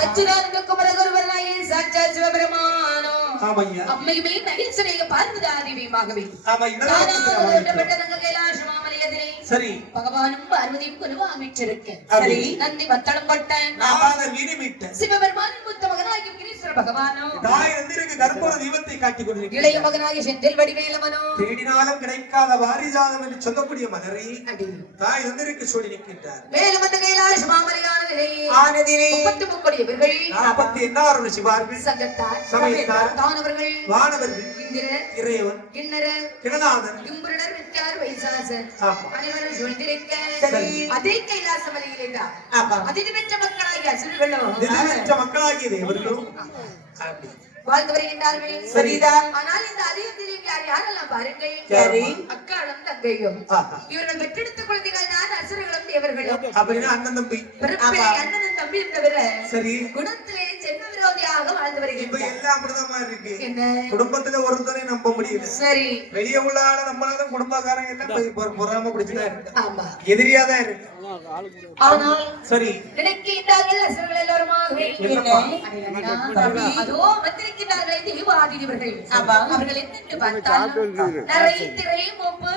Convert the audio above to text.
சச்சிதானந்த குமர குருவராயே சாட்சாத் சிவபெருமானோ அம்மையுமே நகேஸ்வரிய பார்வதாதேவியுமாகவே கைலாச மாமலையதிலே சரி பகவானும் பார்வதியும் குருவாக வீற்றிருக்க சரி நந்தி வத்தளம் கொட்ட சிவபெருமானின் மூத்த மகனாகிய கிரீஸ்வர பகவானோ தாய் நந்திற்கு கற்பூர தீபத்தை காட்டிக் கொண்டிருக்கிறார். இளைய மகனாகிய செந்தில் வடிவேலவனோ தேடினாலும் கிடைக்காத வாரிஜாதம் என்று சொல்லக்கூடிய மலரை தாய் நந்திற்கு சொல்லி நிற்கின்றார். மேலும் அந்த கைலாச மாமலையானதிலே ஆனதிலே 33 கோடியவர்கள் 46 சிவார்கள் சங்கத்தார் சமயத்தார் தானவர்கள் வானவர்கள் இந்திரர் இறைவன் கிண்ணரர் கிணநாதன் கும்புரர் வித்யார் வைசாசர் அனைவரும் சொல்லிருக்க அதே கைலாச மலையிலே தான் அதிர்வெற்ற மக்களாகிய அசுரர்களோ அதிர்வெற்ற மக்களாகிய தேவர்களும் வாழ்ந்து வருகின்றார்கள். சரிதான். ஆனால் இந்த அதிகத்திலே யாரெல்லாம் பாருங்கள். சரி அக்காளும் தங்கையும் இவர்கள் பெற்றெடுத்த குழந்தைகள் தான் அசுரர்களும் தேவர்களும். அப்படின்னா அண்ணன் தம்பி பிறப்பிலே அண்ணன் தம்பி தவிர சரி குணத்திலே ஜென்ம விரோதியாக வாழ்ந்து வருகின்றனர். இப்ப எல்லாம் அப்படிதான் இருக்கு. என்ன குடும்பத்துல ஒருத்தரை நம்ப முடியல. சரி வெளியே உள்ள ஆள நம்மளால குடும்பக்காரங்க எல்லாம் பொறாம பிடிச்சுதான் இருக்கு. ஆமா எதிரியா தான் இருக்கு. ஆனால் சரி நினைக்கின்றார்கள் அசுரர்கள் எல்லாருமாகவே அதோ வந்திருக்கிறார்களே தேவாதிதேவர்கள் அவர்கள் என்னென்று பார்த்தால் நிறைய திரை மொப்பு